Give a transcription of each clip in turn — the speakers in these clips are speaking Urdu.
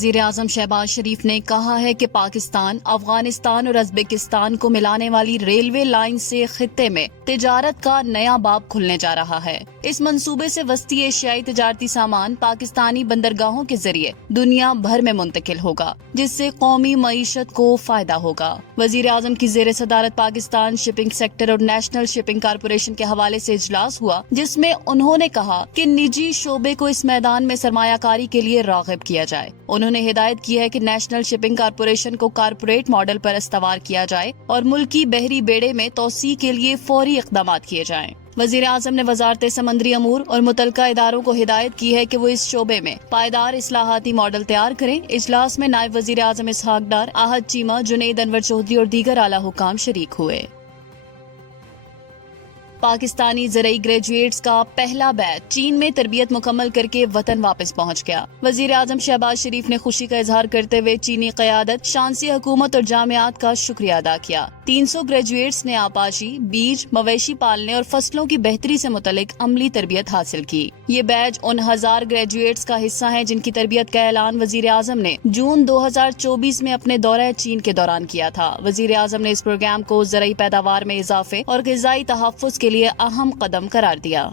وزیر اعظم شہباز شریف نے کہا ہے کہ پاکستان، افغانستان اور ازبکستان کو ملانے والی ریلوے لائن سے خطے میں تجارت کا نیا باب کھلنے جا رہا ہے۔ اس منصوبے سے وسطی ایشیائی تجارتی سامان پاکستانی بندرگاہوں کے ذریعے دنیا بھر میں منتقل ہوگا، جس سے قومی معیشت کو فائدہ ہوگا۔ وزیر اعظم کی زیر صدارت پاکستان شپنگ سیکٹر اور نیشنل شپنگ کارپوریشن کے حوالے سے اجلاس ہوا، جس میں انہوں نے کہا کہ نجی شعبے کو اس میدان میں سرمایہ کاری کے لیے راغب کیا جائے۔ انہوں نے ہدایت کی ہے کہ نیشنل شپنگ کارپوریشن کو کارپوریٹ ماڈل پر استوار کیا جائے اور ملکی بحری بیڑے میں توسیع کے لیے فوری اقدامات کیے جائیں۔ وزیر اعظم نے وزارت سمندری امور اور متعلقہ اداروں کو ہدایت کی ہے کہ وہ اس شعبے میں پائیدار اصلاحاتی ماڈل تیار کریں۔ اجلاس میں نائب وزیر اعظم اسحاق ڈار، احد چیمہ، جنید انور چودھری اور دیگر اعلیٰ حکام شریک ہوئے۔ پاکستانی زرعی گریجویٹس کا پہلا بیچ چین میں تربیت مکمل کر کے وطن واپس پہنچ گیا۔ وزیر اعظم شہباز شریف نے خوشی کا اظہار کرتے ہوئے چینی قیادت، شانسی حکومت اور جامعات کا شکریہ ادا کیا۔ 300 گریجویٹس نے آپاشی، بیج، مویشی پالنے اور فصلوں کی بہتری سے متعلق عملی تربیت حاصل کی۔ یہ بیچ ان 1000 گریجویٹس کا حصہ ہے جن کی تربیت کا اعلان وزیر اعظم نے جون 2024 میں اپنے دورہ چین کے دوران کیا تھا۔ وزیر اعظم نے اس پروگرام کو زرعی پیداوار میں اضافے اور غذائی تحفظ کے لیے اہم قدم قرار دیا۔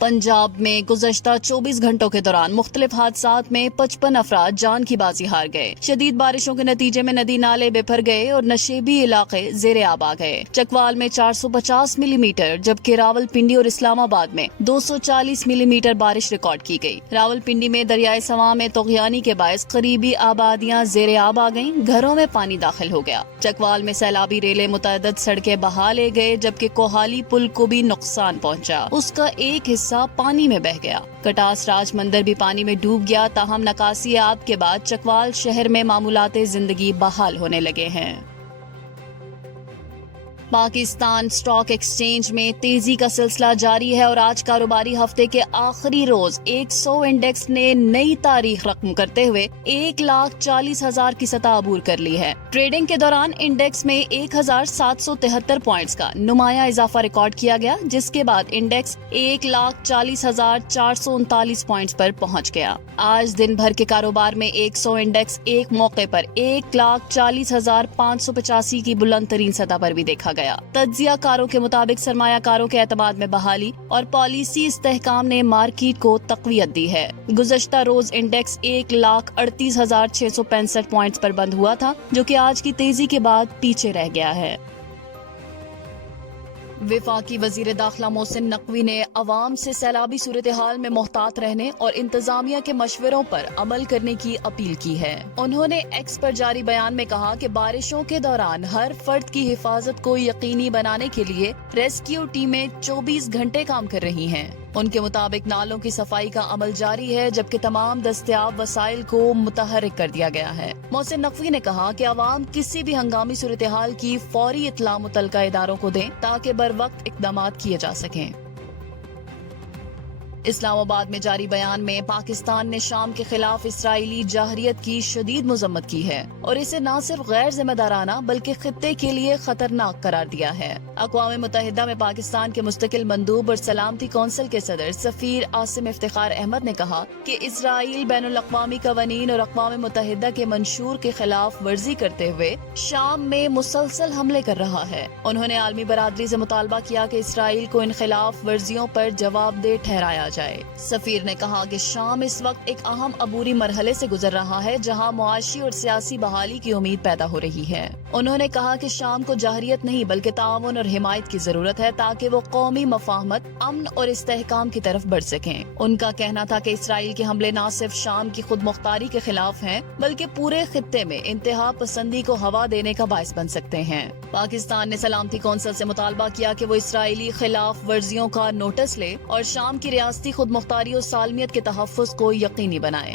پنجاب میں گزشتہ 24 گھنٹوں کے دوران مختلف حادثات میں 55 افراد جان کی بازی ہار گئے۔ شدید بارشوں کے نتیجے میں ندی نالے بپھر گئے اور نشیبی علاقے زیر آب آ گئے۔ چکوال میں 450 ملی میٹر جبکہ راول پنڈی اور اسلام آباد میں 240 ملی میٹر بارش ریکارڈ کی گئی۔ راول پنڈی میں دریائے سواں میں طغیانی کے باعث قریبی آبادیاں زیر آب آ گئیں، گھروں میں پانی داخل ہو گیا۔ چکوال میں سیلابی ریلے متعدد سڑکیں بہا لے گئے جبکہ کوہالی پل کو بھی نقصان پہنچا، اس کا ایک حصہ پانی میں بہہ گیا۔ کٹاس راج مندر بھی پانی میں ڈوب گیا، تاہم نکاسی آب کے بعد چکوال شہر میں معمولات زندگی بحال ہونے لگے ہیں۔ پاکستان سٹاک ایکسچینج میں تیزی کا سلسلہ جاری ہے اور آج کاروباری ہفتے کے آخری روز 100 انڈیکس نے نئی تاریخ رقم کرتے ہوئے 1,40,000 کی سطح عبور کر لی ہے۔ ٹریڈنگ کے دوران انڈیکس میں 1,773 پوائنٹس کا نمایاں اضافہ ریکارڈ کیا گیا، جس کے بعد انڈیکس 1,40,439 پوائنٹس پر پہنچ گیا۔ آج دن بھر کے کاروبار میں 100 انڈیکس ایک موقع پر 1,40,585 کی بلند ترین سطح پر بھی دیکھا گیا۔ تجزیہ کاروں کے مطابق سرمایہ کاروں کے اعتماد میں بحالی اور پالیسی استحکام نے مارکیٹ کو تقویت دی ہے۔ گزشتہ روز انڈیکس 1,38,665 پوائنٹس پر بند ہوا تھا، جو کہ آج کی تیزی کے بعد پیچھے رہ گیا ہے۔ وفاقی وزیر داخلہ محسن نقوی نے عوام سے سیلابی صورتحال میں محتاط رہنے اور انتظامیہ کے مشوروں پر عمل کرنے کی اپیل کی ہے۔ انہوں نے ایکس پر جاری بیان میں کہا کہ بارشوں کے دوران ہر فرد کی حفاظت کو یقینی بنانے کے لیے ریسکیو ٹیمیں 24 گھنٹے کام کر رہی ہیں۔ ان کے مطابق نالوں کی صفائی کا عمل جاری ہے جبکہ تمام دستیاب وسائل کو متحرک کر دیا گیا ہے۔ محسن نقوی نے کہا کہ عوام کسی بھی ہنگامی صورتحال کی فوری اطلاع متعلقہ اداروں کو دیں تاکہ بروقت اقدامات کیے جا سکیں۔ اسلام آباد میں جاری بیان میں پاکستان نے شام کے خلاف اسرائیلی جارحیت کی شدید مذمت کی ہے اور اسے نہ صرف غیر ذمہ دارانہ بلکہ خطے کے لیے خطرناک قرار دیا ہے۔ اقوام متحدہ میں پاکستان کے مستقل مندوب اور سلامتی کونسل کے صدر سفیر عاصم افتخار احمد نے کہا کہ اسرائیل بین الاقوامی قوانین اور اقوام متحدہ کے منشور کے خلاف ورزی کرتے ہوئے شام میں مسلسل حملے کر رہا ہے۔ انہوں نے عالمی برادری سے مطالبہ کیا کہ اسرائیل کو ان خلاف ورزیوں پر جواب دہ ٹھہرایا جائے۔ سفیر نے کہا کہ شام اس وقت ایک اہم عبوری مرحلے سے گزر رہا ہے جہاں معاشی اور سیاسی بحالی کی امید پیدا ہو رہی ہے۔ انہوں نے کہا کہ شام کو جارحیت نہیں بلکہ تعاون اور حمایت کی ضرورت ہے تاکہ وہ قومی مفاہمت، امن اور استحکام کی طرف بڑھ سکیں۔ ان کا کہنا تھا کہ اسرائیل کے حملے نہ صرف شام کی خود مختاری کے خلاف ہیں بلکہ پورے خطے میں انتہا پسندی کو ہوا دینے کا باعث بن سکتے ہیں۔ پاکستان نے سلامتی کونسل سے مطالبہ کیا کہ وہ اسرائیلی خلاف ورزیوں کا نوٹس لے اور شام کی ریاستی خود مختاری اور سالمیت کے تحفظ کو یقینی بنائے۔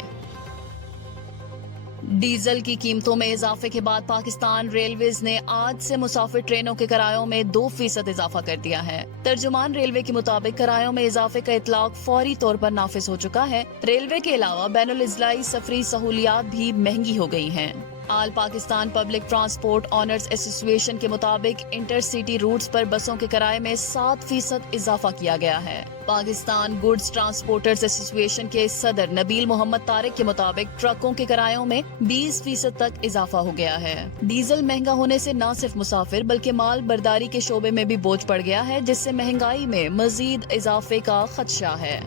ڈیزل کی قیمتوں میں اضافے کے بعد پاکستان ریلویز نے آج سے مسافر ٹرینوں کے کرایوں میں 2% اضافہ کر دیا ہے۔ ترجمان ریلوے کے مطابق کرایوں میں اضافے کا اطلاق فوری طور پر نافذ ہو چکا ہے۔ ریلوے کے علاوہ بین الاضلاعی سفری سہولیات بھی مہنگی ہو گئی ہیں۔ آل پاکستان پبلک ٹرانسپورٹ آنرز ایسوسی ایشن کے مطابق انٹر سٹی روٹس پر بسوں کے کرائے میں 7% اضافہ کیا گیا ہے۔ پاکستان گڈز ٹرانسپورٹرز ایسوسی ایشن کے صدر نبیل محمد طارق کے مطابق ٹرکوں کے کرایوں میں 20% تک اضافہ ہو گیا ہے۔ ڈیزل مہنگا ہونے سے نہ صرف مسافر بلکہ مال برداری کے شعبے میں بھی بوجھ پڑ گیا ہے، جس سے مہنگائی میں مزید اضافے کا خدشہ ہے۔